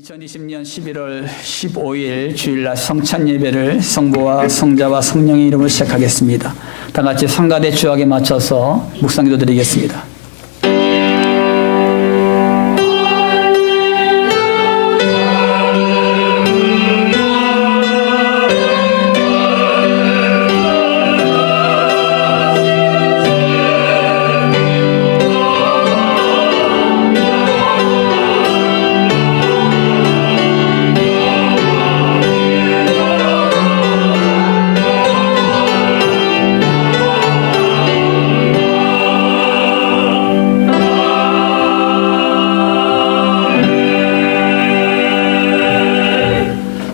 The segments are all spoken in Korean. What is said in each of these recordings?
2020년 11월 15일 주일날 성찬 예배를 성부와 성자와 성령의 이름으로 시작하겠습니다. 다 같이 성가대 주악에 맞춰서 묵상기도 드리겠습니다.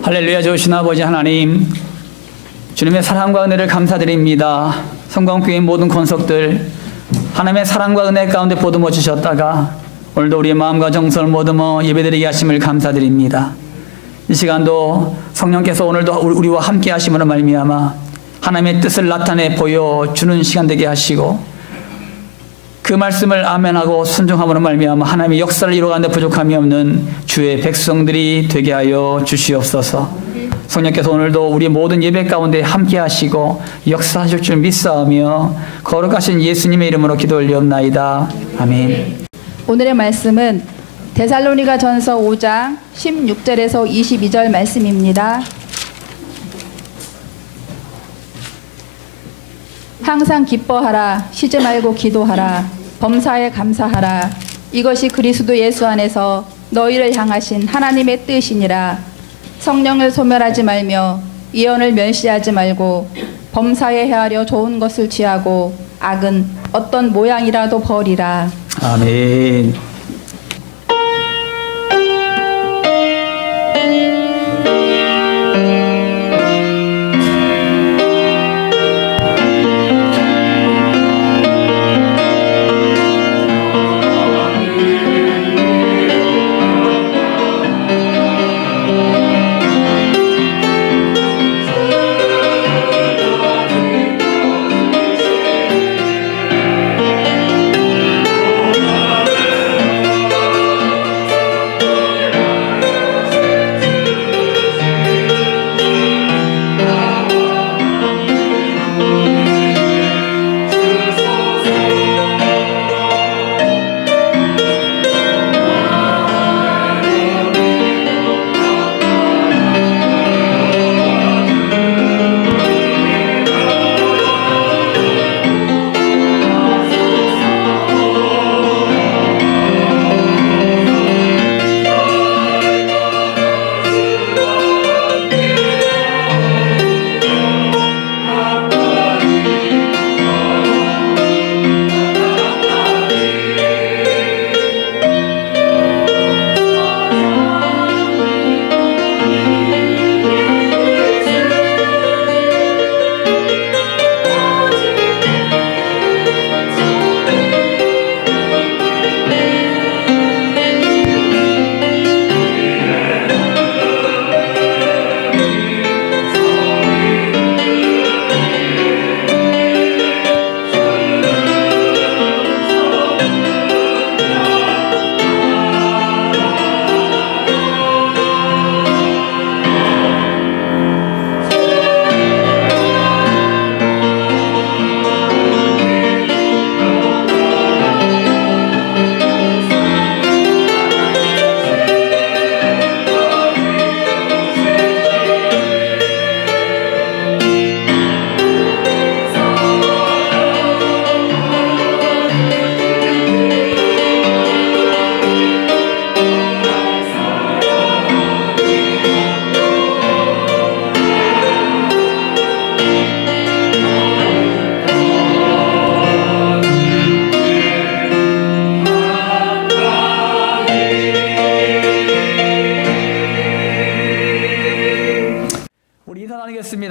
할렐루야. 좋으신 아버지 하나님, 주님의 사랑과 은혜를 감사드립니다. 성광교회 모든 권속들 하나님의 사랑과 은혜 가운데 보듬어 주셨다가 오늘도 우리의 마음과 정성을 보듬어 예배드리게 하심을 감사드립니다. 이 시간도 성령께서 오늘도 우리와 함께 하심으로 말미암아 하나님의 뜻을 나타내 보여주는 시간 되게 하시고, 그 말씀을 아멘하고 순종함으로 말미암아 하나님의 역사를 이루어가는 데 부족함이 없는 주의 백성들이 되게 하여 주시옵소서. 성령께서 오늘도 우리 모든 예배 가운데 함께 하시고 역사하실 줄 믿사오며 거룩하신 예수님의 이름으로 기도 올리옵나이다. 아멘. 오늘의 말씀은 데살로니가전서 5장 16절에서 22절 말씀입니다. 항상 기뻐하라. 쉬지 말고 기도하라. 범사에 감사하라. 이것이 그리스도 예수 안에서 너희를 향하신 하나님의 뜻이니라. 성령을 소멸하지 말며 예언을 멸시하지 말고 범사에 헤아려 좋은 것을 취하고 악은 어떤 모양이라도 버리라. 아멘.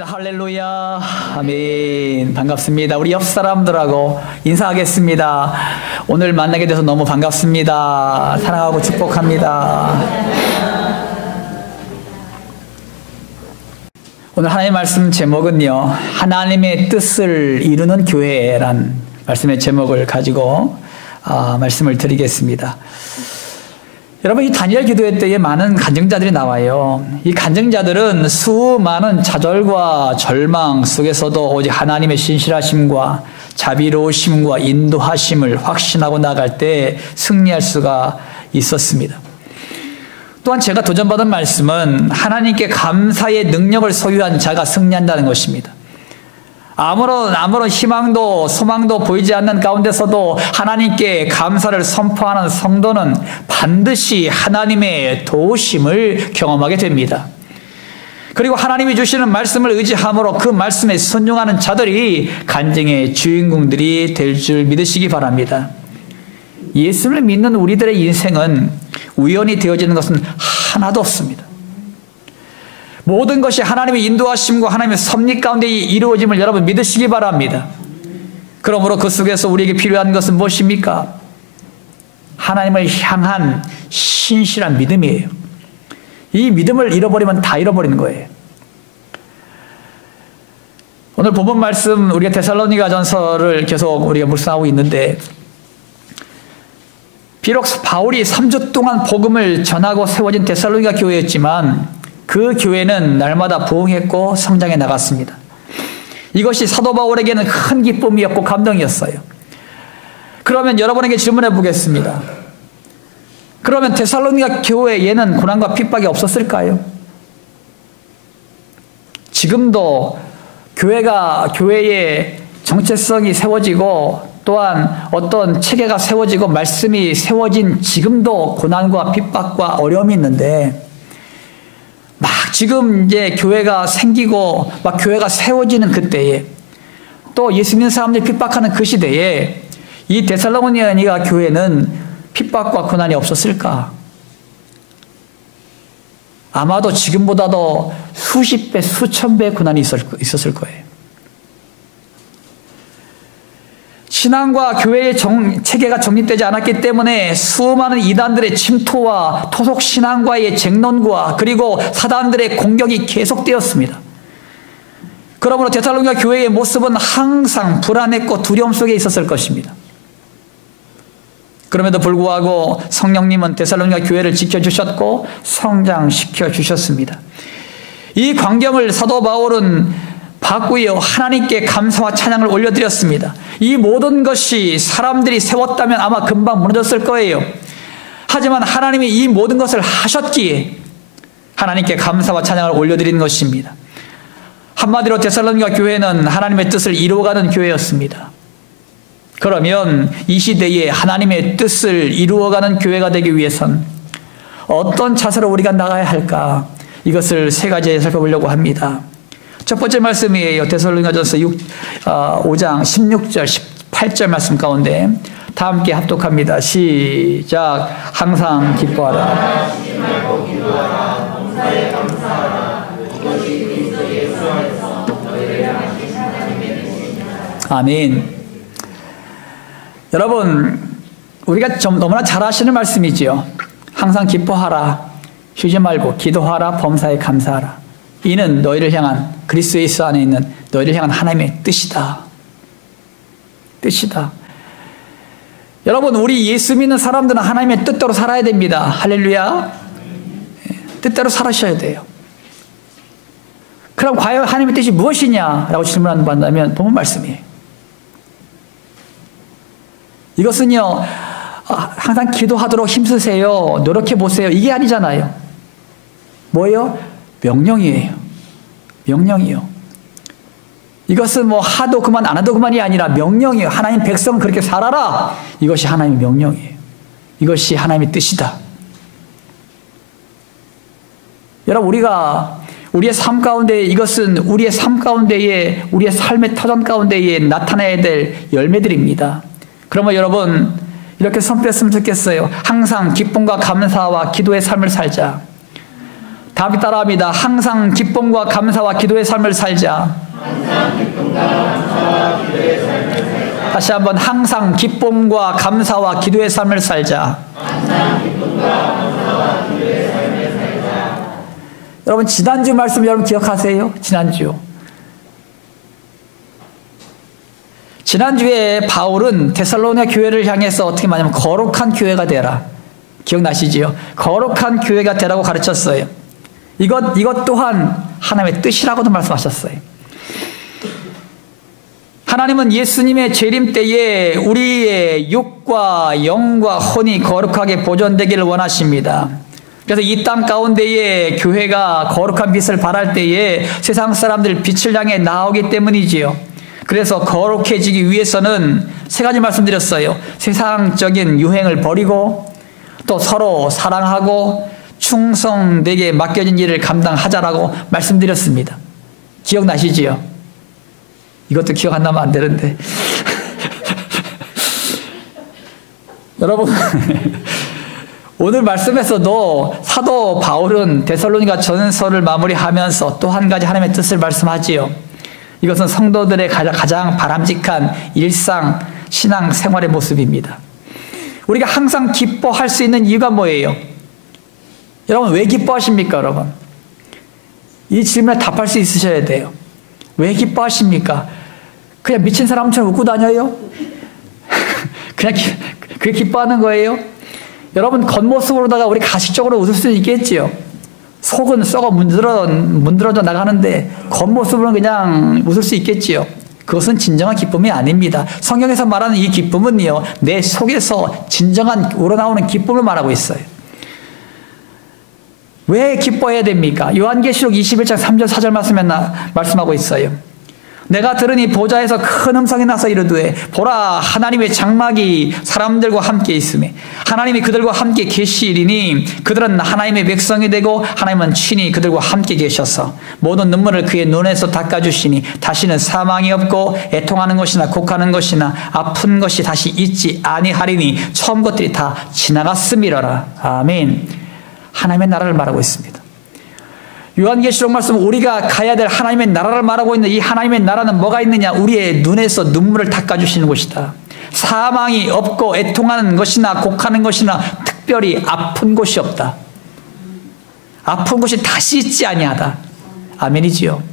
할렐루야. 아멘. 반갑습니다. 우리 옆 사람들하고 인사하겠습니다. 오늘 만나게 돼서 너무 반갑습니다. 사랑하고 축복합니다. 오늘 하나님의 말씀 제목은요, 하나님의 뜻을 이루는 교회란 말씀의 제목을 가지고 말씀을 드리겠습니다. 여러분, 이 다니엘 기도회 때에 많은 간증자들이 나와요. 이 간증자들은 수많은 좌절과 절망 속에서도 오직 하나님의 신실하심과 자비로우심과 인도하심을 확신하고 나갈 때 승리할 수가 있었습니다. 또한 제가 도전받은 말씀은 하나님께 감사의 능력을 소유한 자가 승리한다는 것입니다. 아무런 희망도 소망도 보이지 않는 가운데서도 하나님께 감사를 선포하는 성도는 반드시 하나님의 도우심을 경험하게 됩니다. 그리고 하나님이 주시는 말씀을 의지함으로 그 말씀에 순종하는 자들이 간증의 주인공들이 될 줄 믿으시기 바랍니다. 예수를 믿는 우리들의 인생은 우연히 되어지는 것은 하나도 없습니다. 모든 것이 하나님의 인도하심과 하나님의 섭리 가운데 이루어짐을 여러분 믿으시기 바랍니다. 그러므로 그 속에서 우리에게 필요한 것은 무엇입니까? 하나님을 향한 신실한 믿음이에요. 이 믿음을 잃어버리면 다 잃어버리는 거예요. 오늘 본문 말씀 우리가 데살로니가전서를 계속 우리가 묵상하고 있는데, 비록 바울이 3주 동안 복음을 전하고 세워진 데살로니가 교회였지만 그 교회는 날마다 부흥했고 성장해 나갔습니다. 이것이 사도 바울에게는 큰 기쁨이었고 감동이었어요. 그러면 여러분에게 질문해 보겠습니다. 그러면 데살로니가 교회에는 고난과 핍박이 없었을까요? 지금도 교회의 정체성이 세워지고 또한 어떤 체계가 세워지고 말씀이 세워진 지금도 고난과 핍박과 어려움이 있는데, 막 지금 이제 교회가 생기고 막 교회가 세워지는 그때에, 또 예수 믿는 사람들이 핍박하는 그 시대에 이 데살로니가 교회는 핍박과 고난이 없었을까? 아마도 지금보다도 수십 배, 수천 배의 고난이 있었을 거예요. 신앙과 교회의 체계가 정립되지 않았기 때문에 수많은 이단들의 침투와 토속 신앙과의 쟁론과 그리고 사단들의 공격이 계속되었습니다. 그러므로 데살로니가 교회의 모습은 항상 불안했고 두려움 속에 있었을 것입니다. 그럼에도 불구하고 성령님은 데살로니가 교회를 지켜주셨고 성장시켜 주셨습니다. 이 광경을 사도 바울은 봤고요, 하나님께 감사와 찬양을 올려드렸습니다. 이 모든 것이 사람들이 세웠다면 아마 금방 무너졌을 거예요. 하지만 하나님이 이 모든 것을 하셨기에 하나님께 감사와 찬양을 올려드리는 것입니다. 한마디로 데살로니가 교회는 하나님의 뜻을 이루어가는 교회였습니다. 그러면 이 시대에 하나님의 뜻을 이루어가는 교회가 되기 위해선 어떤 자세로 우리가 나가야 할까? 이것을 세 가지에 살펴보려고 합니다. 첫 번째 말씀이에요. 데살로니가전서 5장 16절 18절 말씀 가운데 다 함께 합독합니다. 시작. 항상 기뻐하라. 아멘. 여러분, 우리가 너무나 잘 아시는 말씀이지요. 항상 기뻐하라. 쉬지 말고 기도하라. 범사에 감사하라. 이는 너희를 향한, 그리스도 예수 안에 있는 너희를 향한 하나님의 뜻이다. 뜻이다. 여러분, 우리 예수 믿는 사람들은 하나님의 뜻대로 살아야 됩니다. 할렐루야. 뜻대로 살아셔야 돼요. 그럼 과연 하나님의 뜻이 무엇이냐라고 질문한다면 본문 말씀이에요. 이것은요, 항상 기도하도록 힘쓰세요. 노력해 보세요. 이게 아니잖아요. 뭐예요? 명령이에요. 명령이요. 이것은 뭐 하도 그만 안 하도 그만이 아니라 명령이에요. 하나님 백성은 그렇게 살아라. 이것이 하나님의 명령이에요. 이것이 하나님의 뜻이다. 여러분, 우리가 우리의 삶 가운데, 이것은 우리의 삶 가운데에, 우리의 삶의 터전 가운데에 나타나야 될 열매들입니다. 그러면 여러분, 이렇게 선포했으면 좋겠어요. 항상 기쁨과 감사와 기도의 삶을 살자. 다음에 따라합니다. 항상 기쁨과 감사와 기도의 삶을 살자. 다시 한번, 항상 기쁨과 감사와 기도의 삶을 살자. 여러분, 지난주 말씀 여러분 기억하세요? 지난주에 바울은 데살로니가 교회를 향해서 어떻게 말하냐면 거룩한 교회가 되라. 기억나시지요? 거룩한 교회가 되라고 가르쳤어요. 이것 또한 하나님의 뜻이라고도 말씀하셨어요. 하나님은 예수님의 재림 때에 우리의 육과 영과 혼이 거룩하게 보존되기를 원하십니다. 그래서 이 땅 가운데에 교회가 거룩한 빛을 발할 때에 세상 사람들 빛을 향해 나오기 때문이지요. 그래서 거룩해지기 위해서는 세 가지 말씀드렸어요. 세상적인 유행을 버리고 또 서로 사랑하고 충성되게 맡겨진 일을 감당하자라고 말씀드렸습니다. 기억나시지요? 이것도 기억 안 나면 안 되는데. 여러분, 오늘 말씀에서도 사도 바울은 데살로니가 전서를 마무리하면서 또 한 가지 하나님의 뜻을 말씀하지요. 이것은 성도들의 가장 바람직한 일상, 신앙 생활의 모습입니다. 우리가 항상 기뻐할 수 있는 이유가 뭐예요? 여러분, 왜 기뻐하십니까, 여러분? 이 질문에 답할 수 있으셔야 돼요. 왜 기뻐하십니까? 그냥 미친 사람처럼 웃고 다녀요? 그냥 그게 기뻐하는 거예요? 여러분, 겉모습으로다가 우리 가식적으로 웃을 수 있겠지요. 속은 썩어 문드러져 나가는데 겉모습으로는 그냥 웃을 수 있겠지요. 그것은 진정한 기쁨이 아닙니다. 성경에서 말하는 이 기쁨은요, 내 속에서 진정한 우러나오는 기쁨을 말하고 있어요. 왜 기뻐해야 됩니까? 요한계시록 21장 3절 4절 말씀하고 있어요. 내가 들으니 보좌에서 큰 음성이 나서 이르되 보라, 하나님의 장막이 사람들과 함께 있으며 하나님이 그들과 함께 계시리니 그들은 하나님의 백성이 되고 하나님은 친히 그들과 함께 계셔서 모든 눈물을 그의 눈에서 닦아주시니 다시는 사망이 없고 애통하는 것이나 곡하는 것이나 아픈 것이 다시 있지 아니하리니 처음 것들이 다 지나갔음이로라. 아멘. 하나님의 나라를 말하고 있습니다. 요한계시록 말씀, 우리가 가야 될 하나님의 나라를 말하고 있는 이 하나님의 나라는 뭐가 있느냐? 우리의 눈에서 눈물을 닦아주시는 곳이다. 사망이 없고 애통하는 것이나 곡하는 것이나 특별히 아픈 곳이 없다. 아픈 곳이 다시 있지 아니하다. 아멘이지요.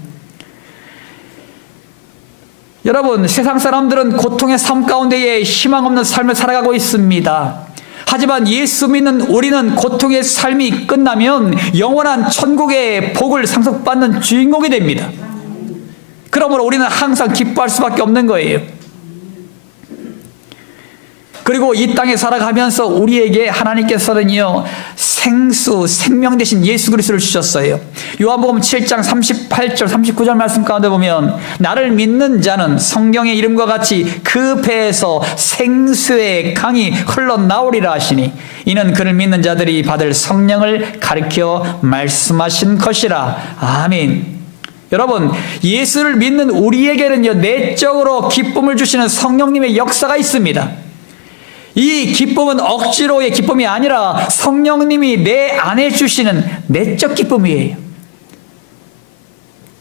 여러분, 세상 사람들은 고통의 삶 가운데에 희망 없는 삶을 살아가고 있습니다. 하지만 예수 믿는 우리는 고통의 삶이 끝나면 영원한 천국의 복을 상속받는 주인공이 됩니다. 그러므로 우리는 항상 기뻐할 수밖에 없는 거예요. 그리고 이 땅에 살아가면서 우리에게 하나님께서는요, 생명 대신 예수 그리스도를 주셨어요. 요한복음 7장 38절 39절 말씀 가운데 보면 나를 믿는 자는 성경의 이름과 같이 그 배에서 생수의 강이 흘러나오리라 하시니 이는 그를 믿는 자들이 받을 성령을 가르쳐 말씀하신 것이라. 아멘. 여러분, 예수를 믿는 우리에게는요, 내적으로 기쁨을 주시는 성령님의 역사가 있습니다. 이 기쁨은 억지로의 기쁨이 아니라 성령님이 내 안에 주시는 내적 기쁨이에요.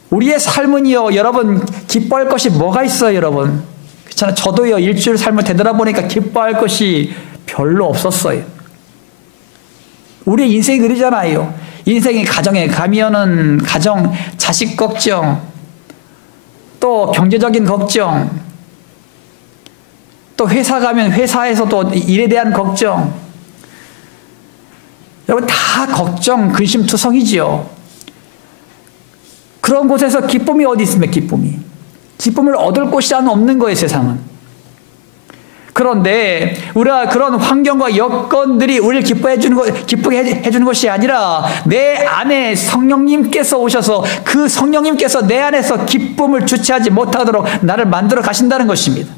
우리의 삶은요, 여러분, 기뻐할 것이 뭐가 있어요, 여러분? 그렇잖아요. 저도요, 일주일 삶을 되돌아보니까 기뻐할 것이 별로 없었어요. 우리의 인생이 그러잖아요. 인생이 가정에 가면은 가정, 자식 걱정, 또 경제적인 걱정, 또 회사 가면 회사에서 또 일에 대한 걱정. 여러분, 다 걱정, 근심투성이지요. 그런 곳에서 기쁨이 어디 있습니까? 기쁨을 얻을 곳이 없는 거예요, 세상은. 그런데 우리가 그런 환경과 여건들이 우리를 기쁘게 해주는 것이 아니라 내 안에 성령님께서 오셔서 그 성령님께서 내 안에서 기쁨을 주체하지 못하도록 나를 만들어 가신다는 것입니다.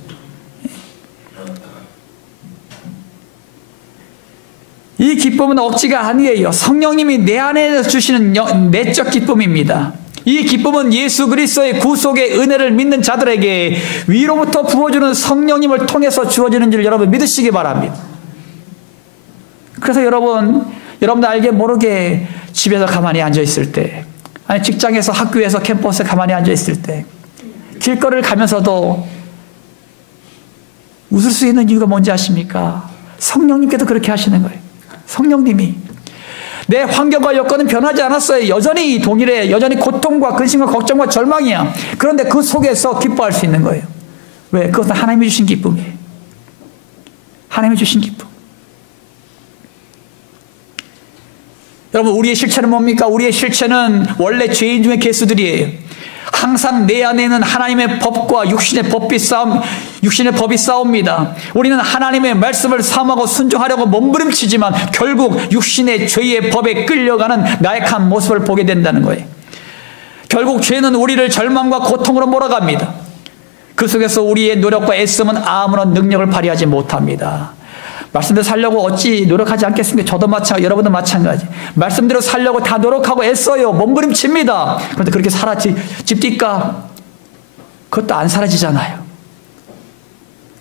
이 기쁨은 억지가 아니에요. 성령님이 내 안에 주시는 내적 기쁨입니다. 이 기쁨은 예수 그리스도의 구속의 은혜를 믿는 자들에게 위로부터 부어주는 성령님을 통해서 주어지는 줄 여러분 믿으시기 바랍니다. 그래서 여러분들 알게 모르게 집에서 가만히 앉아있을 때, 아니 직장에서 학교에서 캠퍼스에 가만히 앉아있을 때, 길거리를 가면서도 웃을 수 있는 이유가 뭔지 아십니까? 성령님께서 그렇게 하시는 거예요. 성령님이. 내 환경과 여건은 변하지 않았어요. 여전히 동일해. 여전히 고통과 근심과 걱정과 절망이야. 그런데 그 속에서 기뻐할 수 있는 거예요. 왜? 그것은 하나님이 주신 기쁨이에요. 하나님이 주신 기쁨. 여러분, 우리의 실체는 뭡니까? 우리의 실체는 원래 죄인 중의 개수들이에요. 항상 내 안에는 하나님의 법과 육신의 법이 싸웁니다. 우리는 하나님의 말씀을 사모하고 순종하려고 몸부림치지만 결국 육신의 죄의 법에 끌려가는 나약한 모습을 보게 된다는 거예요. 결국 죄는 우리를 절망과 고통으로 몰아갑니다. 그 속에서 우리의 노력과 애씀은 아무런 능력을 발휘하지 못합니다. 말씀대로 살려고 어찌 노력하지 않겠습니까? 저도 마찬가지, 여러분도 마찬가지. 말씀대로 살려고 다 노력하고 애써요. 몸부림칩니다. 그런데 그렇게 집니까? 그것도 안 사라지잖아요.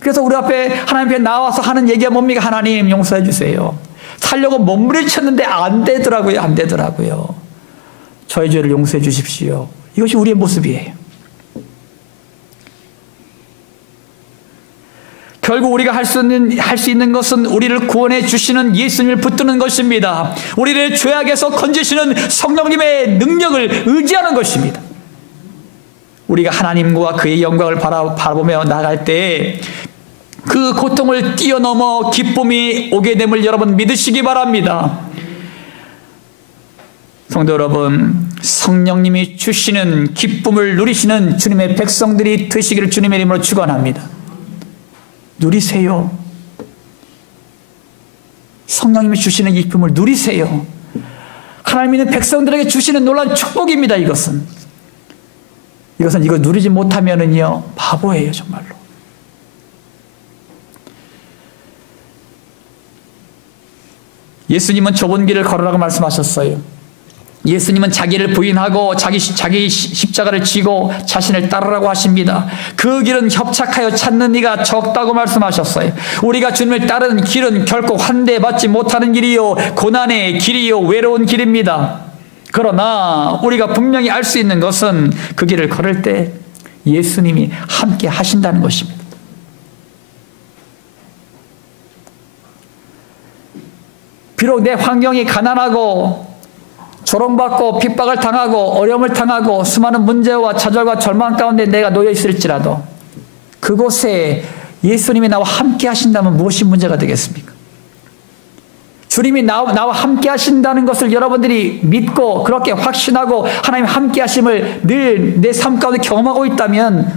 그래서 우리 앞에 하나님 앞에 나와서 하는 얘기가 뭡니까? 하나님 용서해 주세요. 살려고 몸부림쳤는데 안 되더라고요. 저의 죄를 용서해 주십시오. 이것이 우리의 모습이에요. 결국 우리가 할 수 있는 것은 우리를 구원해 주시는 예수님을 붙드는 것입니다. 우리를 죄악에서 건지시는 성령님의 능력을 의지하는 것입니다. 우리가 하나님과 그의 영광을 바라보며 나갈 때 그 고통을 뛰어넘어 기쁨이 오게 됨을 여러분 믿으시기 바랍니다. 성도 여러분, 성령님이 주시는 기쁨을 누리시는 주님의 백성들이 되시기를 주님의 이름으로 축원합니다. 누리세요. 성령님이 주시는 기쁨을 누리세요. 하나님 있는 백성들에게 주시는 놀라운 축복입니다. 이거 누리지 못하면은요 바보예요, 정말로. 예수님은 좁은 길을 걸으라고 말씀하셨어요. 예수님은 자기를 부인하고 자기 십자가를 지고 자신을 따르라고 하십니다. 그 길은 협착하여 찾는 이가 적다고 말씀하셨어요. 우리가 주님을 따르는 길은 결코 환대받지 못하는 길이요, 고난의 길이요, 외로운 길입니다. 그러나 우리가 분명히 알 수 있는 것은 그 길을 걸을 때 예수님이 함께 하신다는 것입니다. 비록 내 환경이 가난하고 조롱받고 핍박을 당하고 어려움을 당하고 수많은 문제와 좌절과 절망 가운데 내가 놓여 있을지라도 그곳에 예수님이 나와 함께 하신다면 무엇이 문제가 되겠습니까? 주님이 나와 함께 하신다는 것을 여러분들이 믿고 그렇게 확신하고 하나님 함께 하심을 늘 내 삶 가운데 경험하고 있다면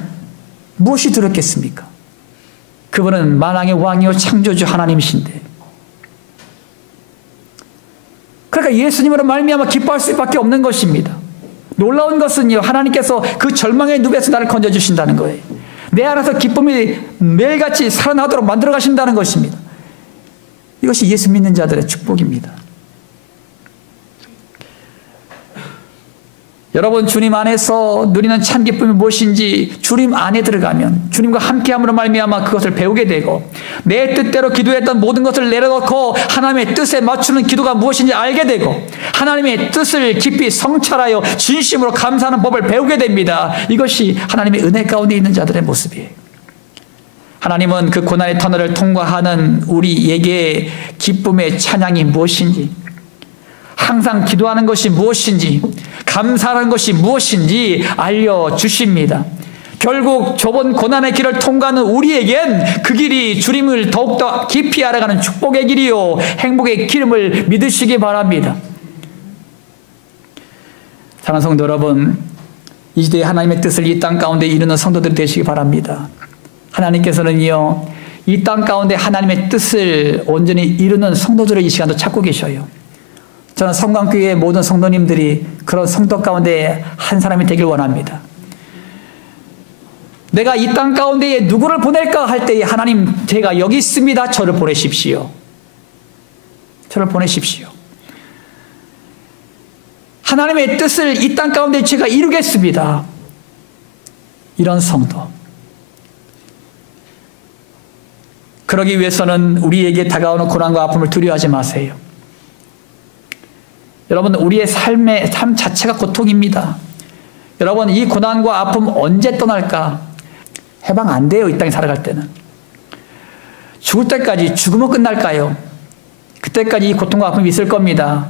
무엇이 두렵겠습니까? 그분은 만왕의 왕이요 창조주 하나님이신데, 그러니까 예수님으로 말미암아 기뻐할 수밖에 없는 것입니다. 놀라운 것은요, 하나님께서 그 절망의 늪에서 나를 건져주신다는 거예요. 내 안에서 기쁨이 매일같이 살아나도록 만들어 가신다는 것입니다. 이것이 예수 믿는 자들의 축복입니다. 여러분, 주님 안에서 누리는 참 기쁨이 무엇인지 주님 안에 들어가면 주님과 함께함으로 말미암아 그것을 배우게 되고, 내 뜻대로 기도했던 모든 것을 내려놓고 하나님의 뜻에 맞추는 기도가 무엇인지 알게 되고, 하나님의 뜻을 깊이 성찰하여 진심으로 감사하는 법을 배우게 됩니다. 이것이 하나님의 은혜 가운데 있는 자들의 모습이에요. 하나님은 그 고난의 터널을 통과하는 우리에게 기쁨의 찬양이 무엇인지, 항상 기도하는 것이 무엇인지, 감사하는 것이 무엇인지 알려주십니다. 결국 좁은 고난의 길을 통과하는 우리에겐 그 길이 주님을 더욱더 깊이 알아가는 축복의 길이요 행복의 길임을 믿으시기 바랍니다. 사랑하는 성도 여러분, 이 시대에 하나님의 뜻을 이 땅 가운데 이루는 성도들이 되시기 바랍니다. 하나님께서는요, 이 땅 가운데 하나님의 뜻을 온전히 이루는 성도들을 이 시간도 찾고 계셔요. 저는 성광교회의 모든 성도님들이 그런 성도 가운데 한 사람이 되길 원합니다. 내가 이 땅 가운데에 누구를 보낼까 할 때에 하나님, 제가 여기 있습니다. 저를 보내십시오. 저를 보내십시오. 하나님의 뜻을 이 땅 가운데 제가 이루겠습니다. 이런 성도. 그러기 위해서는 우리에게 다가오는 고난과 아픔을 두려워하지 마세요. 여러분, 우리의 삶 자체가 고통입니다. 여러분, 이 고난과 아픔 언제 떠날까? 해방 안 돼요, 이 땅에 살아갈 때는. 죽을 때까지, 죽으면 끝날까요? 그때까지 이 고통과 아픔이 있을 겁니다.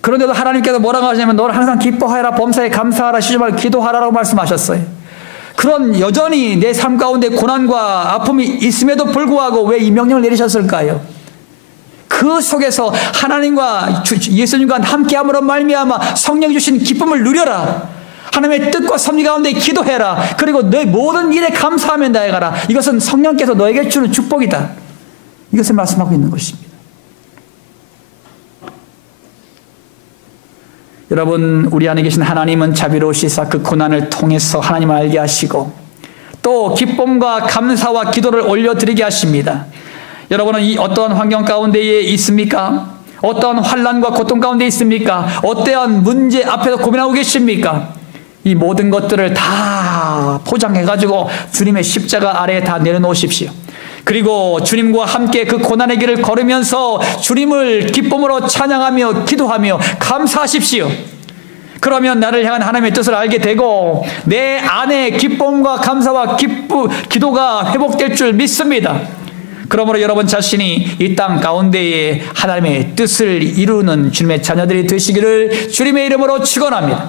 그런데도 하나님께서 뭐라고 하시냐면, 너를 항상 기뻐하라, 범사에 감사하라, 쉬지 말고 기도하라라고 말씀하셨어요. 그런 여전히 내 삶 가운데 고난과 아픔이 있음에도 불구하고 왜 이 명령을 내리셨을까요? 그 그 속에서 하나님과 예수님과 함께함으로 말미암아 성령이 주신 기쁨을 누려라. 하나님의 뜻과 섭리 가운데 기도해라. 그리고 너의 모든 일에 감사하며 나아가라. 이것은 성령께서 너에게 주는 축복이다. 이것을 말씀하고 있는 것입니다. 여러분, 우리 안에 계신 하나님은 자비로우시사 그 고난을 통해서 하나님을 알게 하시고 또 기쁨과 감사와 기도를 올려드리게 하십니다. 여러분은 이 어떠한 환경 가운데에 있습니까? 어떠한 환난과 고통 가운데 있습니까? 어떠한 문제 앞에서 고민하고 계십니까? 이 모든 것들을 다 포장해가지고 주님의 십자가 아래에 다 내려놓으십시오. 그리고 주님과 함께 그 고난의 길을 걸으면서 주님을 기쁨으로 찬양하며 기도하며 감사하십시오. 그러면 나를 향한 하나님의 뜻을 알게 되고 내 안에 기쁨과 감사와 기도가 회복될 줄 믿습니다. 그러므로 여러분 자신이 이 땅 가운데에 하나님의 뜻을 이루는 주님의 자녀들이 되시기를 주님의 이름으로 축원합니다.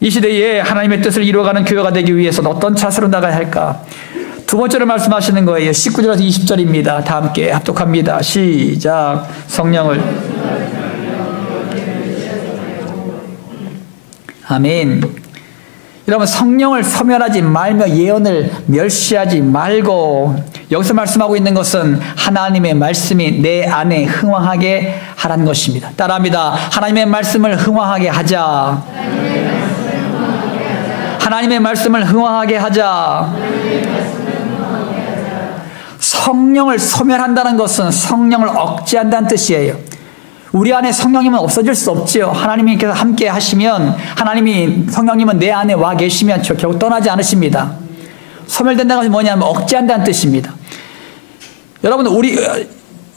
이 시대에 하나님의 뜻을 이루어가는 교회가 되기 위해서는 어떤 자세로 나가야 할까? 두 번째로 말씀하시는 거예요. 19절에서 20절입니다. 다 함께 합독합니다. 시작. 성령을. 아멘. 여러분, 성령을 소멸하지 말며 예언을 멸시하지 말고, 여기서 말씀하고 있는 것은 하나님의 말씀이 내 안에 흥왕하게 하라는 것입니다. 따라합니다. 하나님의 말씀을 흥왕하게 하자. 하나님의 말씀을 흥왕하게 하자. 성령을 소멸한다는 것은 성령을 억제한다는 뜻이에요. 우리 안에 성령님은 없어질 수 없지요. 하나님께서 함께 하시면, 성령님은 내 안에 와 계시면 결국 떠나지 않으십니다. 소멸된다는 것이 뭐냐면 억제한다는 뜻입니다. 여러분,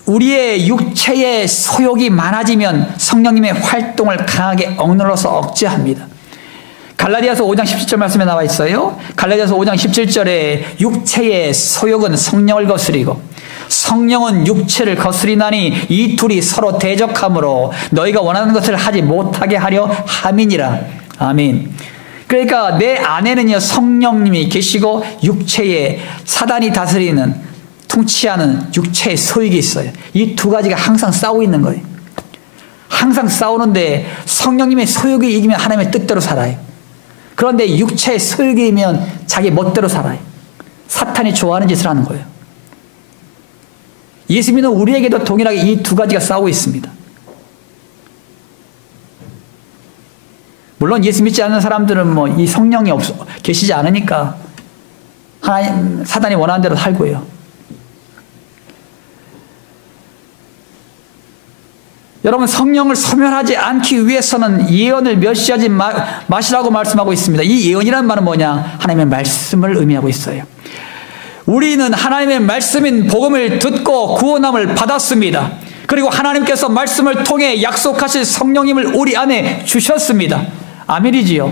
우리의 육체의 소욕이 많아지면 성령님의 활동을 강하게 억눌러서 억제합니다. 갈라디아서 5장 17절 말씀에 나와 있어요. 갈라디아서 5장 17절에 육체의 소욕은 성령을 거스리고 성령은 육체를 거스리나니 이 둘이 서로 대적하므로 너희가 원하는 것을 하지 못하게 하려 함이니라. 아멘. 그러니까 내 안에는요 성령님이 계시고 육체에 사단이 다스리는 통치하는 육체의 소욕이 있어요. 이 두 가지가 항상 싸우고 있는 거예요. 항상 싸우는데 성령님의 소욕이 이기면 하나님의 뜻대로 살아요. 그런데 육체의 소욕이면 자기 멋대로 살아요. 사탄이 좋아하는 짓을 하는 거예요. 예수 믿는 우리에게도 동일하게 이 두 가지가 싸우고 있습니다. 물론 예수 믿지 않는 사람들은 이 성령이 계시지 않으니까 사단이 원하는 대로 살고요. 여러분, 성령을 소멸하지 않기 위해서는 예언을 멸시하지 마시라고 말씀하고 있습니다. 이 예언이라는 말은 뭐냐? 하나님의 말씀을 의미하고 있어요. 우리는 하나님의 말씀인 복음을 듣고 구원함을 받았습니다. 그리고 하나님께서 말씀을 통해 약속하신 성령님을 우리 안에 주셨습니다. 아멘이지요.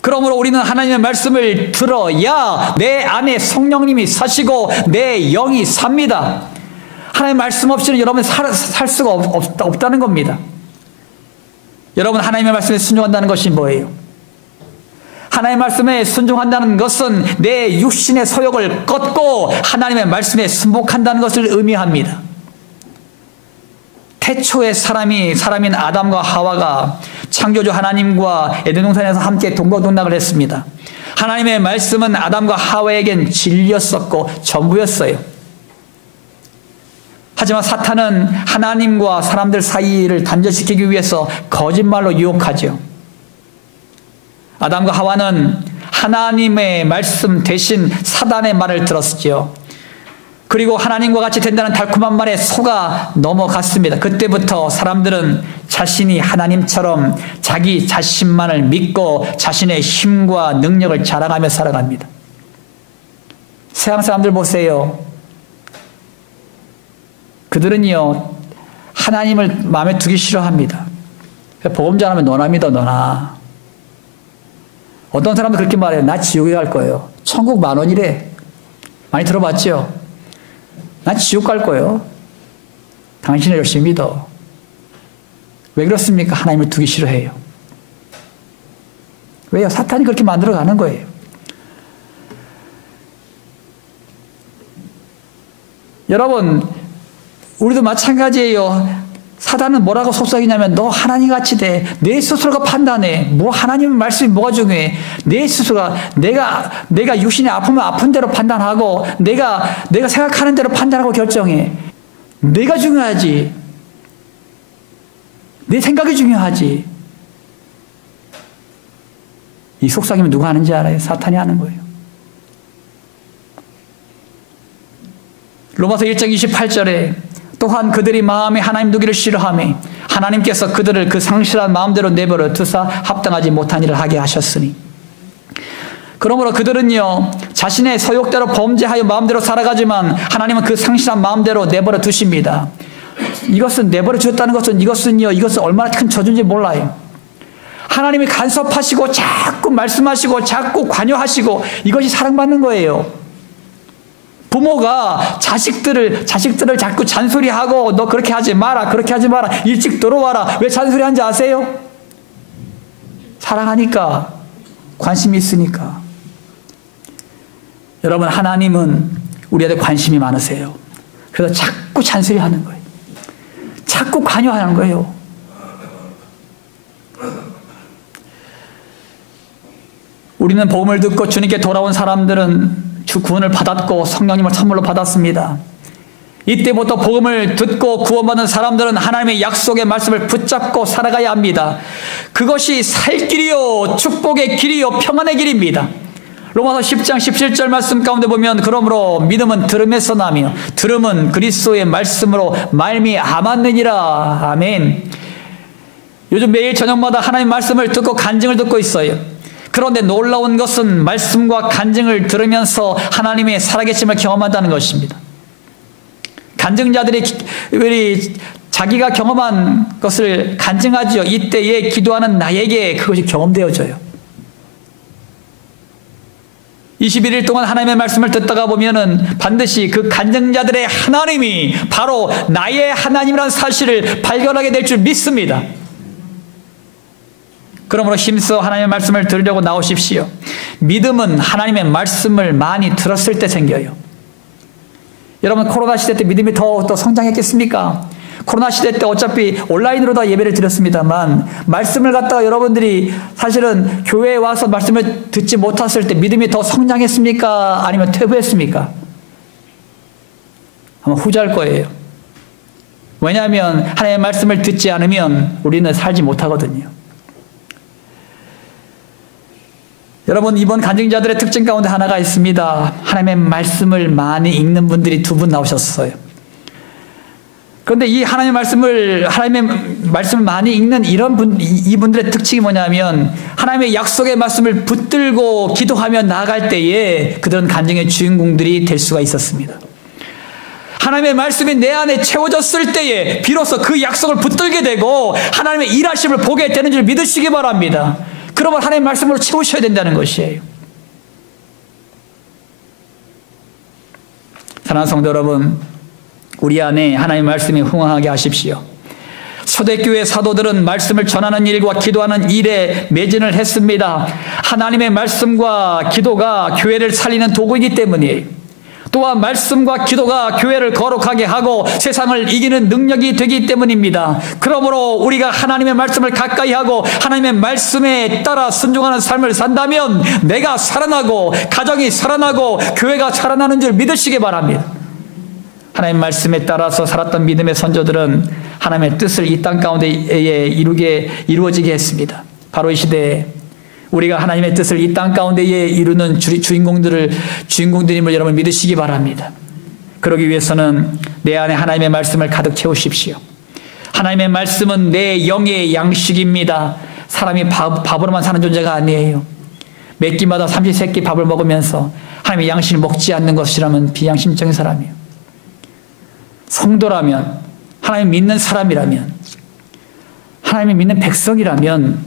그러므로 우리는 하나님의 말씀을 들어야 내 안에 성령님이 사시고 내 영이 삽니다. 하나님의 말씀 없이는 여러분 살 수가 없다는 겁니다. 여러분, 하나님의 말씀에 순종한다는 것이 뭐예요? 하나님의 말씀에 순종한다는 것은 내 육신의 소욕을 꺾고 하나님의 말씀에 순복한다는 것을 의미합니다. 태초의 사람인 아담과 하와가 창조주 하나님과 에덴 동산에서 함께 동거동락을 했습니다. 하나님의 말씀은 아담과 하와에겐 진리였었고 전부였어요. 하지만 사탄은 하나님과 사람들 사이를 단절시키기 위해서 거짓말로 유혹하죠. 아담과 하와는 하나님의 말씀 대신 사단의 말을 들었죠. 그리고 하나님과 같이 된다는 달콤한 말에 속아 넘어갔습니다. 그때부터 사람들은 자신이 하나님처럼 자기 자신만을 믿고 자신의 힘과 능력을 자랑하며 살아갑니다. 세상 사람들 보세요. 그들은요 하나님을 마음에 두기 싫어합니다. 복음 전하면 너나 믿어, 너나. 어떤 사람도 그렇게 말해요. 나 지옥에 갈 거예요. 천국 10,000원이래. 많이 들어봤죠? 난 지옥 갈 거예요. 당신을 열심히 믿어. 왜 그렇습니까? 하나님을 두기 싫어해요. 왜요? 사탄이 그렇게 만들어가는 거예요. 여러분, 우리도 마찬가지예요. 사단은 뭐라고 속삭이냐면 너 하나님같이 돼. 내 스스로가 판단해. 뭐 하나님 말씀이 뭐가 중요해. 내 스스로가 내가 육신이 아프면 아픈 대로 판단하고 내가 생각하는 대로 판단하고 결정해. 내가 중요하지. 내 생각이 중요하지. 이 속삭임을 누가 하는지 알아요? 사탄이 하는 거예요. 로마서 1장 28절에 또한 그들이 마음에 하나님 두기를 싫어하며 하나님께서 그들을 그 상실한 마음대로 내버려 두사 합당하지 못한 일을 하게 하셨으니 그러므로 그들은요 자신의 소욕대로 범죄하여 마음대로 살아가지만 하나님은 그 상실한 마음대로 내버려 두십니다. 이것은 내버려 두었다는 것은 이것은 얼마나 큰 저주인지 몰라요. 하나님이 간섭하시고 자꾸 말씀하시고 자꾸 관여하시고 이것이 사랑받는 거예요. 부모가 자식들을 자꾸 잔소리하고 너 그렇게 하지 마라 그렇게 하지 마라 일찍 들어와라. 왜 잔소리하는지 아세요? 사랑하니까, 관심이 있으니까. 여러분, 하나님은 우리한테 관심이 많으세요. 그래서 자꾸 잔소리하는 거예요. 자꾸 관여하는 거예요. 우리는 복음을 듣고 주님께 돌아온 사람들은 주 구원을 받았고 성령님을 선물로 받았습니다. 이때부터 복음을 듣고 구원받은 사람들은 하나님의 약속의 말씀을 붙잡고 살아가야 합니다. 그것이 살 길이요 축복의 길이요 평안의 길입니다. 로마서 10장 17절 말씀 가운데 보면 그러므로 믿음은 들음에서 나며 들음은 그리스도의 말씀으로 말미암았느니라. 아멘. 요즘 매일 저녁마다 하나님의 말씀을 듣고 간증을 듣고 있어요. 그런데 놀라운 것은 말씀과 간증을 들으면서 하나님의 살아계심을 경험한다는 것입니다. 간증자들이 자기가 경험한 것을 간증하지요. 이때에 기도하는 나에게 그것이 경험되어져요. 21일 동안 하나님의 말씀을 듣다가 보면은 반드시 그 간증자들의 하나님이 바로 나의 하나님이라는 사실을 발견하게 될 줄 믿습니다. 그러므로 힘써 하나님의 말씀을 들으려고 나오십시오. 믿음은 하나님의 말씀을 많이 들었을 때 생겨요. 여러분, 코로나 시대 때 믿음이 더 성장했겠습니까? 코로나 시대 때 어차피 온라인으로 다 예배를 드렸습니다만 말씀을 갖다가 여러분들이 사실은 교회에 와서 말씀을 듣지 못했을 때 믿음이 더 성장했습니까? 아니면 퇴보했습니까? 아마 후자일 거예요. 왜냐하면 하나님의 말씀을 듣지 않으면 우리는 살지 못하거든요. 여러분, 이번 간증자들의 특징 가운데 하나가 있습니다. 하나님의 말씀을 많이 읽는 분들이 2분 나오셨어요. 그런데 이 하나님의 말씀을 많이 읽는 이분들의 특징이 뭐냐면 하나님의 약속의 말씀을 붙들고 기도하며 나아갈 때에 그들은 간증의 주인공들이 될 수가 있었습니다. 하나님의 말씀이 내 안에 채워졌을 때에 비로소 그 약속을 붙들게 되고 하나님의 일하심을 보게 되는 줄 믿으시기 바랍니다. 그러면 하나님의 말씀으로 채우셔야 된다는 것이에요. 사랑하는 성도 여러분, 우리 안에 하나님의 말씀이 흥황하게 하십시오. 초대교회 사도들은 말씀을 전하는 일과 기도하는 일에 매진을 했습니다. 하나님의 말씀과 기도가 교회를 살리는 도구이기 때문이에요. 또한 말씀과 기도가 교회를 거룩하게 하고 세상을 이기는 능력이 되기 때문입니다. 그러므로 우리가 하나님의 말씀을 가까이 하고 하나님의 말씀에 따라 순종하는 삶을 산다면 내가 살아나고 가정이 살아나고 교회가 살아나는 줄 믿으시기 바랍니다. 하나님의 말씀에 따라서 살았던 믿음의 선조들은 하나님의 뜻을 이 땅 가운데에 이루어지게 했습니다. 바로 이 시대에 우리가 하나님의 뜻을 이 땅 가운데에 이루는 주인공들임을 여러분 믿으시기 바랍니다. 그러기 위해서는 내 안에 하나님의 말씀을 가득 채우십시오. 하나님의 말씀은 내 영의 양식입니다. 사람이 밥으로만 사는 존재가 아니에요. 몇 끼마다 삼시세끼 밥을 먹으면서 하나님의 양식을 먹지 않는 것이라면 비양심적인 사람이에요. 성도라면, 하나님 믿는 사람이라면, 하나님이 믿는 백성이라면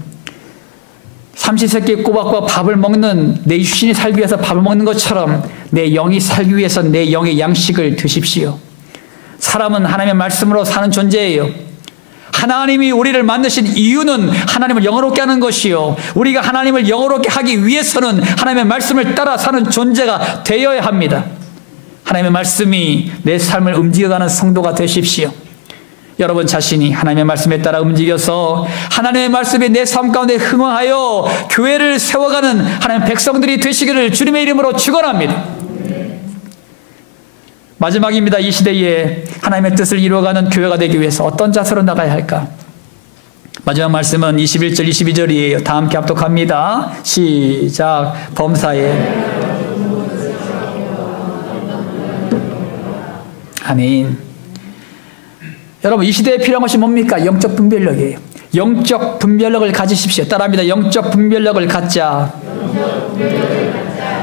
삼시세끼 꼬박꼬박 밥을 먹는 내 육신이 살기 위해서 밥을 먹는 것처럼 내 영이 살기 위해서 내 영의 양식을 드십시오. 사람은 하나님의 말씀으로 사는 존재예요. 하나님이 우리를 만드신 이유는 하나님을 영화롭게 하는 것이요, 우리가 하나님을 영화롭게 하기 위해서는 하나님의 말씀을 따라 사는 존재가 되어야 합니다. 하나님의 말씀이 내 삶을 움직여가는 성도가 되십시오. 여러분 자신이 하나님의 말씀에 따라 움직여서 하나님의 말씀이 내 삶 가운데 흥황하여 교회를 세워가는 하나님의 백성들이 되시기를 주님의 이름으로 축원합니다. 마지막입니다. 이 시대에 하나님의 뜻을 이루어가는 교회가 되기 위해서 어떤 자세로 나가야 할까? 마지막 말씀은 21절 22절이에요. 다 함께 합독합니다. 시작. 범사에 아멘. 여러분 이 시대에 필요한 것이 뭡니까? 영적 분별력이에요. 영적 분별력을 가지십시오. 따라합니다. 영적 분별력을 갖자.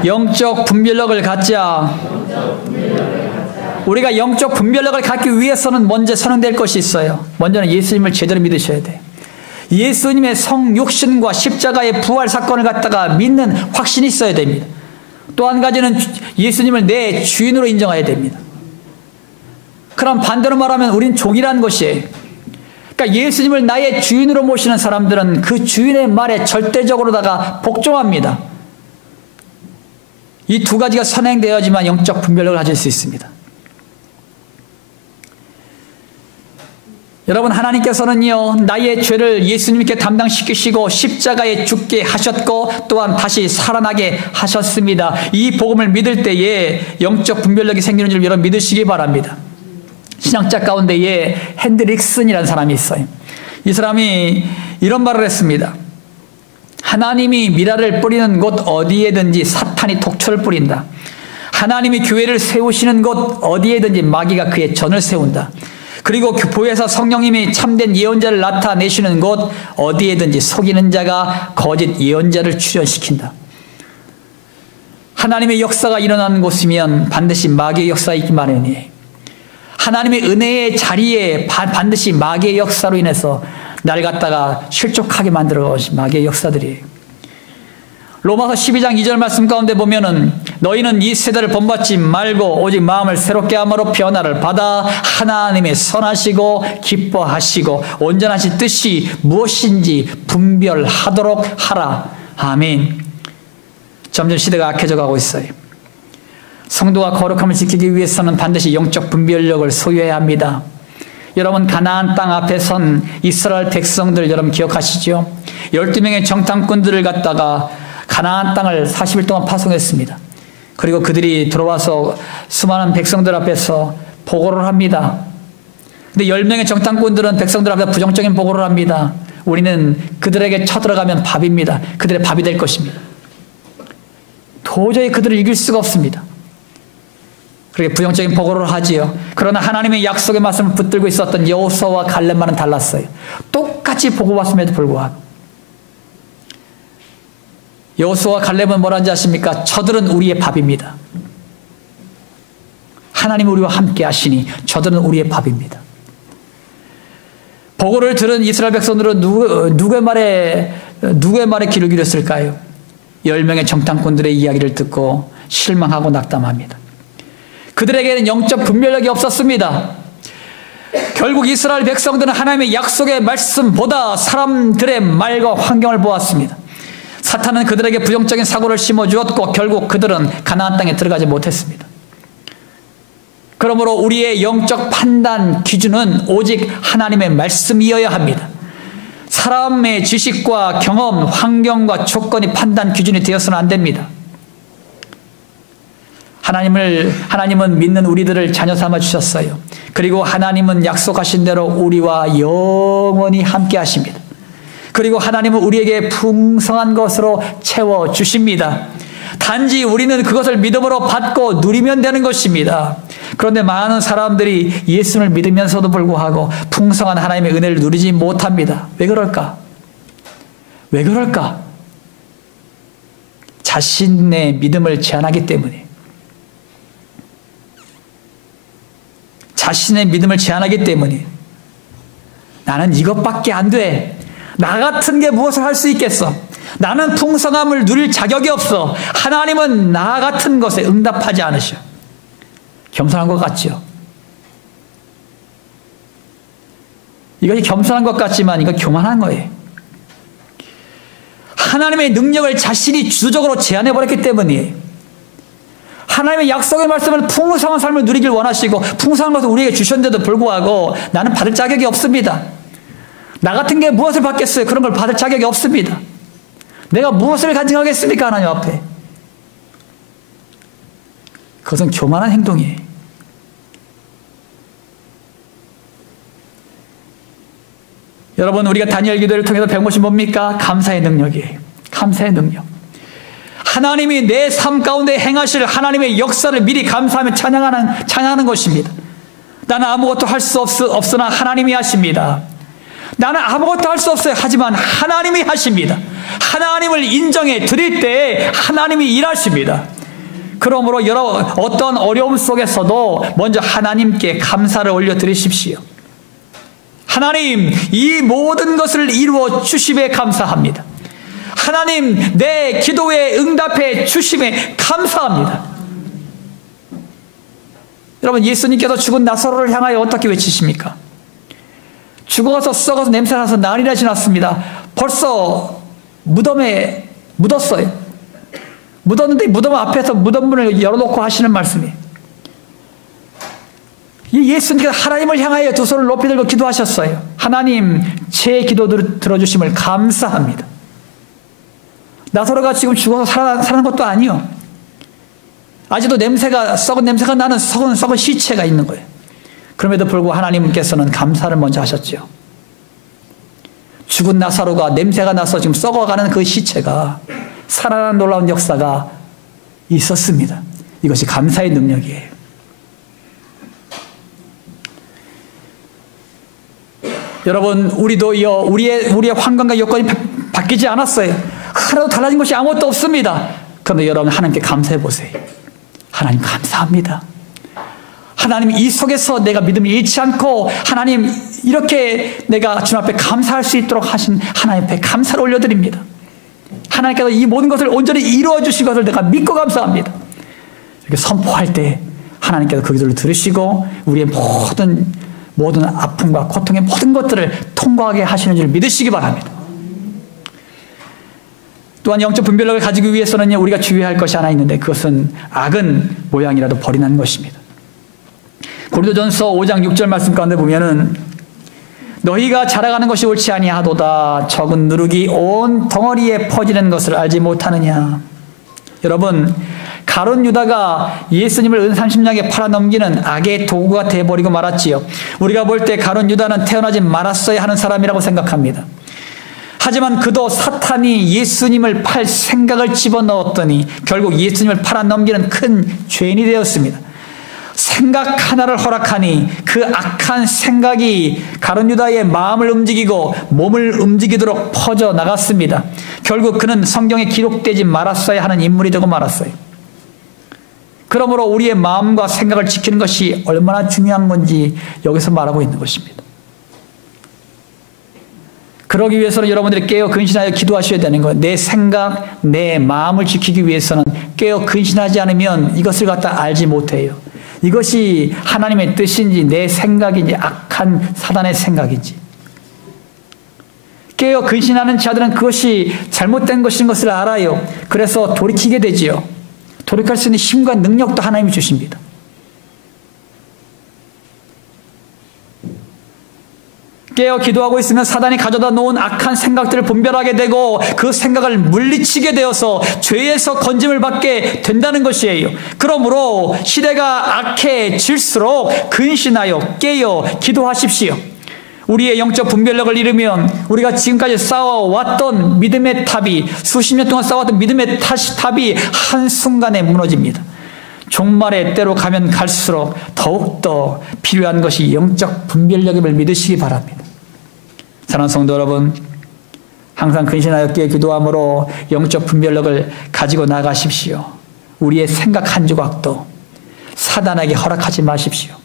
영적 분별력을 갖자. 우리가 영적 분별력을 갖기 위해서는 먼저 선언될 것이 있어요. 먼저는 예수님을 제대로 믿으셔야 돼요. 예수님의 성육신과 십자가의 부활 사건을 갖다가 믿는 확신이 있어야 됩니다. 또 한 가지는 예수님을 내 주인으로 인정해야 됩니다. 그럼 반대로 말하면 우린 종이라는 것이에요. 그러니까 예수님을 나의 주인으로 모시는 사람들은 그 주인의 말에 절대적으로다가 복종합니다. 이 두 가지가 선행되어야지만 영적 분별력을 가질 수 있습니다. 여러분 하나님께서는요 나의 죄를 예수님께 담당시키시고 십자가에 죽게 하셨고 또한 다시 살아나게 하셨습니다. 이 복음을 믿을 때에 영적 분별력이 생기는 줄 여러분 믿으시기 바랍니다. 신학자 가운데에 핸드릭슨이라는 사람이 있어요. 이 사람이 이런 말을 했습니다. 하나님이 미라를 뿌리는 곳 어디에든지 사탄이 독초를 뿌린다. 하나님이 교회를 세우시는 곳 어디에든지 마귀가 그의 전을 세운다. 그리고 교회에서 성령님이 참된 예언자를 나타내시는 곳 어디에든지 속이는 자가 거짓 예언자를 출현시킨다. 하나님의 역사가 일어나는 곳이면 반드시 마귀의 역사가 있기 마련이에요. 하나님의 은혜의 자리에 반드시 마귀의 역사로 인해서 날 갖다가 실족하게 만들어 오신 마귀의 역사들이에요. 로마서 12장 2절 말씀 가운데 보면은 너희는 이 세대를 본받지 말고 오직 마음을 새롭게 함으로 변화를 받아 하나님의 선하시고 기뻐하시고 온전하신 뜻이 무엇인지 분별하도록 하라. 아멘. 점점 시대가 악해져 가고 있어요. 성도가 거룩함을 지키기 위해서는 반드시 영적 분별력을 소유해야 합니다. 여러분 가나안 땅 앞에 선 이스라엘 백성들 여러분 기억하시죠? 12명의 정탐꾼들을 갖다가 가나안 땅을 40일 동안 파송했습니다. 그리고 그들이 들어와서 수많은 백성들 앞에서 보고를 합니다. 근데 10명의 정탐꾼들은 백성들 앞에서 부정적인 보고를 합니다. 우리는 그들에게 쳐들어가면 밥입니다. 그들의 밥이 될 것입니다. 도저히 그들을 이길 수가 없습니다. 그렇게 부정적인 보고를 하지요. 그러나 하나님의 약속의 말씀을 붙들고 있었던 여호수아와 갈렙만은 달랐어요. 똑같이 보고받음에도 불구하고 여호수아와 갈렙은 뭐라는지 아십니까? 저들은 우리의 밥입니다. 하나님 우리와 함께 하시니 저들은 우리의 밥입니다. 보고를 들은 이스라엘 백성들은 누구의 말에 귀를 기울였을까요? 10명의 정탐꾼들의 이야기를 듣고 실망하고 낙담합니다. 그들에게는 영적 분별력이 없었습니다. 결국 이스라엘 백성들은 하나님의 약속의 말씀보다 사람들의 말과 환경을 보았습니다. 사탄은 그들에게 부정적인 사고를 심어주었고 결국 그들은 가나안 땅에 들어가지 못했습니다. 그러므로 우리의 영적 판단 기준은 오직 하나님의 말씀이어야 합니다. 사람의 지식과 경험, 환경과 조건이 판단 기준이 되어서는 안 됩니다. 하나님은 믿는 우리들을 자녀 삼아 주셨어요. 그리고 하나님은 약속하신 대로 우리와 영원히 함께 하십니다. 그리고 하나님은 우리에게 풍성한 것으로 채워 주십니다. 단지 우리는 그것을 믿음으로 받고 누리면 되는 것입니다. 그런데 많은 사람들이 예수를 믿으면서도 불구하고 풍성한 하나님의 은혜를 누리지 못합니다. 왜 그럴까? 왜 그럴까? 자신의 믿음을 제한하기 때문에. 자신의 믿음을 제한하기 때문에. 나는 이것밖에 안 돼. 나 같은 게 무엇을 할 수 있겠어? 나는 풍성함을 누릴 자격이 없어. 하나님은 나 같은 것에 응답하지 않으셔. 겸손한 것 같죠? 이것이 겸손한 것 같지만 이건 교만한 거예요. 하나님의 능력을 자신이 주도적으로 제한해버렸기 때문이에요. 하나님의 약속의 말씀은 풍성한 삶을 누리길 원하시고 풍성한 것을 우리에게 주셨는데도 불구하고 나는 받을 자격이 없습니다. 나 같은 게 무엇을 받겠어요? 그런 걸 받을 자격이 없습니다. 내가 무엇을 간증하겠습니까? 하나님 앞에. 그것은 교만한 행동이에요. 여러분, 우리가 다니엘 기도를 통해서 배운 것이 뭡니까? 감사의 능력이에요. 감사의 능력. 하나님이 내 삶 가운데 행하실 하나님의 역사를 미리 감사하며 찬양하는 것입니다. 나는 아무것도 할 수 없으나 하나님이 하십니다. 나는 아무것도 할 수 없어요. 하지만 하나님이 하십니다. 하나님을 인정해 드릴 때에 하나님이 일하십니다. 그러므로 어떤 어려움 속에서도 먼저 하나님께 감사를 올려드리십시오. 하나님, 이 모든 것을 이루어 주심에 감사합니다. 하나님, 내 기도에 응답해 주심에 감사합니다. 여러분, 예수님께서 죽은 나사로를 향하여 어떻게 외치십니까? 죽어서 썩어서 냄새나서 날이나 지났습니다. 벌써 무덤에 묻었어요. 묻었는데 무덤 앞에서 무덤문을 열어놓고 하시는 말씀이에요. 이 예수님께서 하나님을 향하여 두 손을 높이 들고 기도하셨어요. 하나님, 제 기도를 들어주심을 감사합니다. 나사로가 지금 죽어서 살아난 것도 아니요. 아직도 썩은 냄새가 나는 썩은 시체가 있는 거예요. 그럼에도 불구하고 하나님께서는 감사를 먼저 하셨죠. 죽은 나사로가 냄새가 나서 지금 썩어가는 그 시체가 살아난 놀라운 역사가 있었습니다. 이것이 감사의 능력이에요. 여러분, 우리도요, 우리의 환경과 여건이 바뀌지 않았어요. 하나도 달라진 것이 아무것도 없습니다. 그런데 여러분, 하나님께 감사해 보세요. 하나님 감사합니다. 하나님, 이 속에서 내가 믿음이 잃지 않고 하나님, 이렇게 내가 주님 앞에 감사할 수 있도록 하신 하나님 앞에 감사를 올려드립니다. 하나님께서 이 모든 것을 온전히 이루어 주신 것을 내가 믿고 감사합니다. 이렇게 선포할 때 하나님께서 그 기도를 들으시고 우리의 모든 아픔과 고통의 모든 것들을 통과하게 하시는 줄 믿으시기 바랍니다. 또한 영적 분별력을 가지기 위해서는 우리가 주의해야 할 것이 하나 있는데, 그것은 악은 모양이라도 버리는 것입니다. 고린도전서 5장 6절 말씀 가운데 보면은, 너희가 자라가는 것이 옳지 아니하도다. 적은 누룩이 온 덩어리에 퍼지는 것을 알지 못하느냐. 여러분, 가룟 유다가 예수님을 은삼십냥에 팔아넘기는 악의 도구가 되어버리고 말았지요. 우리가 볼 때 가룟 유다는 태어나지 말았어야 하는 사람이라고 생각합니다. 하지만 그도 사탄이 예수님을 팔 생각을 집어넣었더니 결국 예수님을 팔아넘기는 큰 죄인이 되었습니다. 생각 하나를 허락하니 그 악한 생각이 가룟 유다의 마음을 움직이고 몸을 움직이도록 퍼져나갔습니다. 결국 그는 성경에 기록되지 말았어야 하는 인물이 되고 말았어요. 그러므로 우리의 마음과 생각을 지키는 것이 얼마나 중요한 건지 여기서 말하고 있는 것입니다. 그러기 위해서는 여러분들이 깨어 근신하여 기도하셔야 되는 거예요. 내 생각, 내 마음을 지키기 위해서는 깨어 근신하지 않으면 이것을 갖다 알지 못해요. 이것이 하나님의 뜻인지 내 생각인지 악한 사단의 생각인지. 깨어 근신하는 자들은 그것이 잘못된 것인 것을 알아요. 그래서 돌이키게 되지요. 돌이킬 수 있는 힘과 능력도 하나님이 주십니다. 깨어 기도하고 있으면 사단이 가져다 놓은 악한 생각들을 분별하게 되고 그 생각을 물리치게 되어서 죄에서 건짐을 받게 된다는 것이에요. 그러므로 시대가 악해질수록 근신하여 깨어 기도하십시오. 우리의 영적 분별력을 잃으면 우리가 지금까지 쌓아왔던 믿음의 탑이, 수십 년 동안 쌓아왔던 믿음의 탑이 한순간에 무너집니다. 종말의 때로 가면 갈수록 더욱더 필요한 것이 영적 분별력임을 믿으시기 바랍니다. 사랑하는 성도 여러분, 항상 근신하여 깨어 기도함으로 영적 분별력을 가지고 나가십시오. 우리의 생각 한 조각도 사단에게 허락하지 마십시오.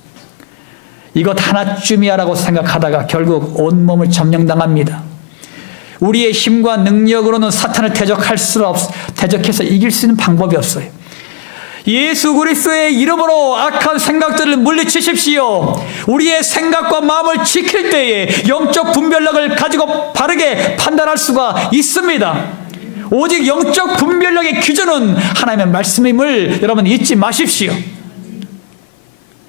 이것 하나쯤이야라고 생각하다가 결국 온몸을 점령당합니다. 우리의 힘과 능력으로는 사탄을 대적해서 이길 수 있는 방법이 없어요. 예수 그리스도의 이름으로 악한 생각들을 물리치십시오. 우리의 생각과 마음을 지킬 때에 영적 분별력을 가지고 바르게 판단할 수가 있습니다. 오직 영적 분별력의 기준은 하나님의 말씀임을 여러분 잊지 마십시오.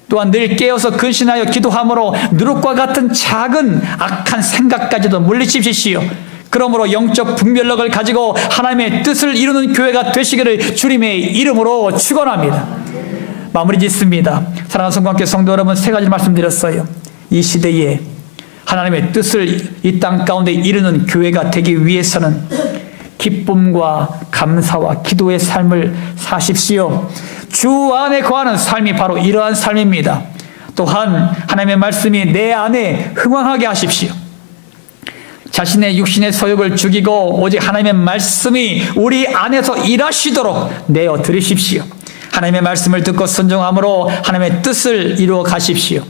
또한 늘 깨어서 근신하여 기도함으로 누룩과 같은 작은 악한 생각까지도 물리치십시오. 그러므로 영적 분별력을 가지고 하나님의 뜻을 이루는 교회가 되시기를 주님의 이름으로 축원합니다. 마무리 짓습니다. 사랑하는 성도님께 성도 여러분, 세 가지 말씀드렸어요. 이 시대에 하나님의 뜻을 이 땅 가운데 이루는 교회가 되기 위해서는 기쁨과 감사와 기도의 삶을 사십시오. 주 안에 거하는 삶이 바로 이러한 삶입니다. 또한 하나님의 말씀이 내 안에 흥왕하게 하십시오. 자신의 육신의 소욕을 죽이고 오직 하나님의 말씀이 우리 안에서 일하시도록 내어 드리십시오. 하나님의 말씀을 듣고 순종함으로 하나님의 뜻을 이루어 가십시오.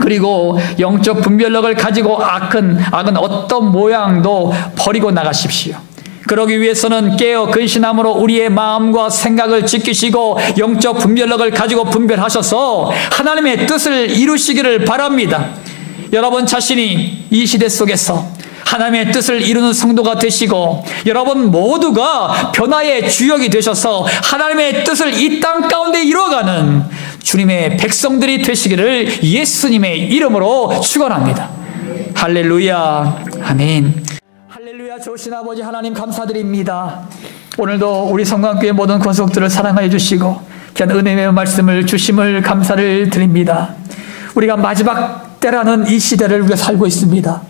그리고 영적 분별력을 가지고 악은 어떤 모양도 버리고 나가십시오. 그러기 위해서는 깨어 근신함으로 우리의 마음과 생각을 지키시고 영적 분별력을 가지고 분별하셔서 하나님의 뜻을 이루시기를 바랍니다. 여러분 자신이 이 시대 속에서 하나님의 뜻을 이루는 성도가 되시고 여러분 모두가 변화의 주역이 되셔서 하나님의 뜻을 이 땅 가운데 이루어가는 주님의 백성들이 되시기를 예수님의 이름으로 축원합니다. 할렐루야. 아멘. 할렐루야. 좋으신 아버지 하나님 감사드립니다. 오늘도 우리 성광교회 모든 권속들을 사랑하여 주시고 귀한 은혜의 말씀을 주심을 감사를 드립니다. 우리가 마지막 때라는 이 시대를 우리가 살고 있습니다.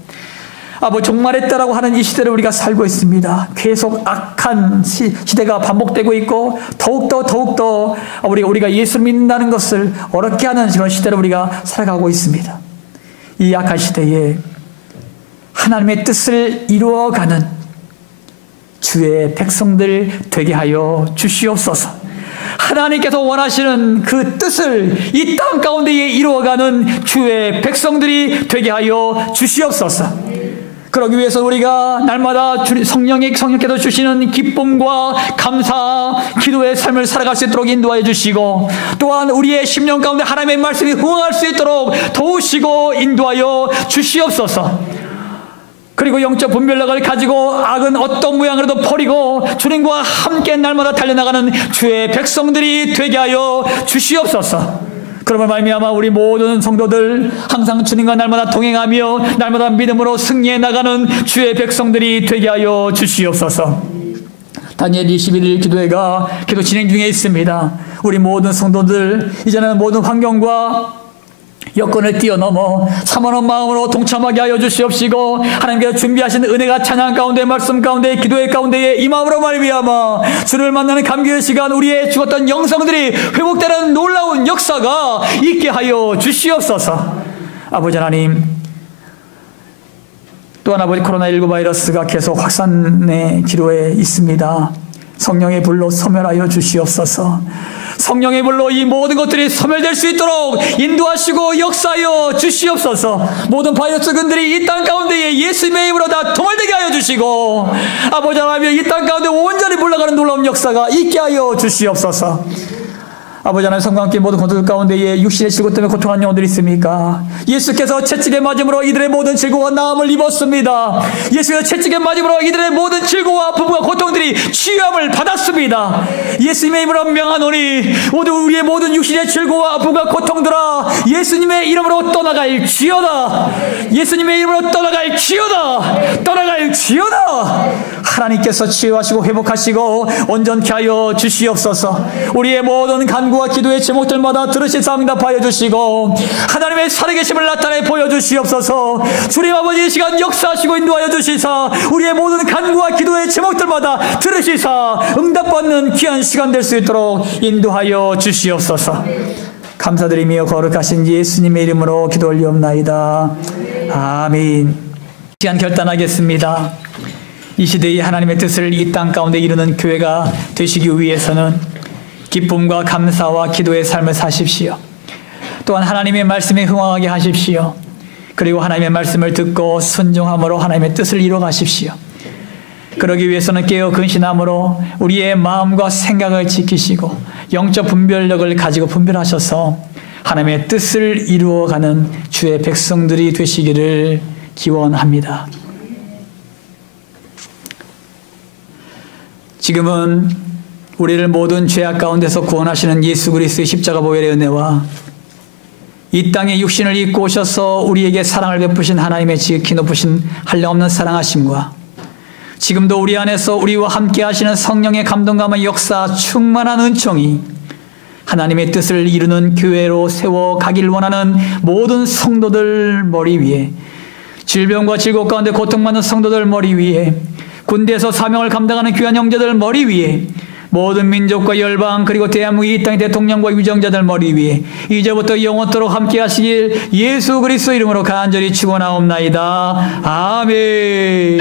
종말의 때라고 하는 이 시대를 우리가 살고 있습니다. 계속 악한 시대가 반복되고 있고 더욱더 우리가 예수를 믿는다는 것을 어렵게 하는 그런 시대를 우리가 살아가고 있습니다. 이 악한 시대에 하나님의 뜻을 이루어가는 주의 백성들 되게 하여 주시옵소서. 하나님께서 원하시는 그 뜻을 이 땅 가운데에 이루어가는 주의 백성들이 되게 하여 주시옵소서. 그러기 위해서 우리가 날마다 성령께서 주시는 기쁨과 감사, 기도의 삶을 살아갈 수 있도록 인도하여 주시고 또한 우리의 심령 가운데 하나님의 말씀이 흥할 수 있도록 도우시고 인도하여 주시옵소서. 그리고 영적 분별력을 가지고 악은 어떤 모양으로도 버리고 주님과 함께 날마다 달려나가는 주의 백성들이 되게 하여 주시옵소서. 그러므로 말미암아 우리 모든 성도들 항상 주님과 날마다 동행하며 날마다 믿음으로 승리해 나가는 주의 백성들이 되게 하여 주시옵소서. 다니엘 21일 기도회가 계속 진행 중에 있습니다. 우리 모든 성도들 이제는 모든 환경과 여건을 뛰어넘어 사모하는 마음으로 동참하게 하여 주시옵시고 하나님께서 준비하신 은혜가 찬양 가운데 말씀 가운데 기도의 가운데에 임함으로 말미암아 주를 만나는 감격의 시간 우리의 죽었던 영성들이 회복되는 놀라운 역사가 있게 하여 주시옵소서. 아버지 하나님, 또한 아버지 코로나19 바이러스가 계속 확산의 기로에 있습니다. 성령의 불로 소멸하여 주시옵소서. 성령의 불로 이 모든 것들이 소멸될 수 있도록 인도하시고 역사하여 주시옵소서. 모든 바이러스군들이 이 땅 가운데에 예수님의 이름으로 다 통일되게 하여 주시고 아버지 하나님 이 땅 가운데 온전히 물러가는 놀라운 역사가 있게 하여 주시옵소서. 아버지 하나님 성광교회 모든 권속들 가운데에 육신의 질고 때문에 고통하는 영혼들이 있습니까? 예수께서 채찍에 맞음으로 이들의 모든 질고와 나음을 입었습니다. 예수께서 채찍에 맞음으로 이들의 모든 질고와 아픔과 고통들이 치유함을 받았습니다. 예수님의 이름으로 명하노니 모두 우리의 모든 육신의 질고와 아픔과 고통들아 예수님의 이름으로 떠나갈 지어다. 예수님의 이름으로 떠나갈 지어다. 떠나갈 지어다. 하나님께서 치유하시고 회복하시고 온전케 하여 주시옵소서. 우리의 모든 간구와 기도의 제목들마다 들으시사 응답하여 주시고 하나님의 살아계심을 나타내 보여주시옵소서. 주님 아버지 이 시간 역사하시고 인도하여 주시사 우리의 모든 간구와 기도의 제목들마다 들으시사 응답받는 귀한 시간 될 수 있도록 인도하여 주시옵소서. 감사드리며 거룩하신 예수님의 이름으로 기도 올리옵나이다. 아멘. 시간 결단하겠습니다. 이 시대의 하나님의 뜻을 이 땅 가운데 이루는 교회가 되시기 위해서는 기쁨과 감사와 기도의 삶을 사십시오. 또한 하나님의 말씀에 흥황하게 하십시오. 그리고 하나님의 말씀을 듣고 순종함으로 하나님의 뜻을 이루어 가십시오. 그러기 위해서는 깨어 근신함으로 우리의 마음과 생각을 지키시고 영적 분별력을 가지고 분별하셔서 하나님의 뜻을 이루어가는 주의 백성들이 되시기를 기원합니다. 지금은 우리를 모든 죄악 가운데서 구원하시는 예수 그리스도의 십자가 보혈의 은혜와 이 땅에 육신을 입고 오셔서 우리에게 사랑을 베푸신 하나님의 지극히 높으신 한량없는 사랑하심과 지금도 우리 안에서 우리와 함께 하시는 성령의 감동감의 역사 충만한 은총이 하나님의 뜻을 이루는 교회로 세워가길 원하는 모든 성도들 머리 위에, 질병과 질곡 가운데 고통받는 성도들 머리 위에, 군대에서 사명을 감당하는 귀한 형제들 머리 위에, 모든 민족과 열방 그리고 대한민국 이 땅의 대통령과 유정자들 머리 위에 이제부터 영원토록 함께 하시길 예수 그리스도 이름으로 간절히 축원하옵나이다. 아멘.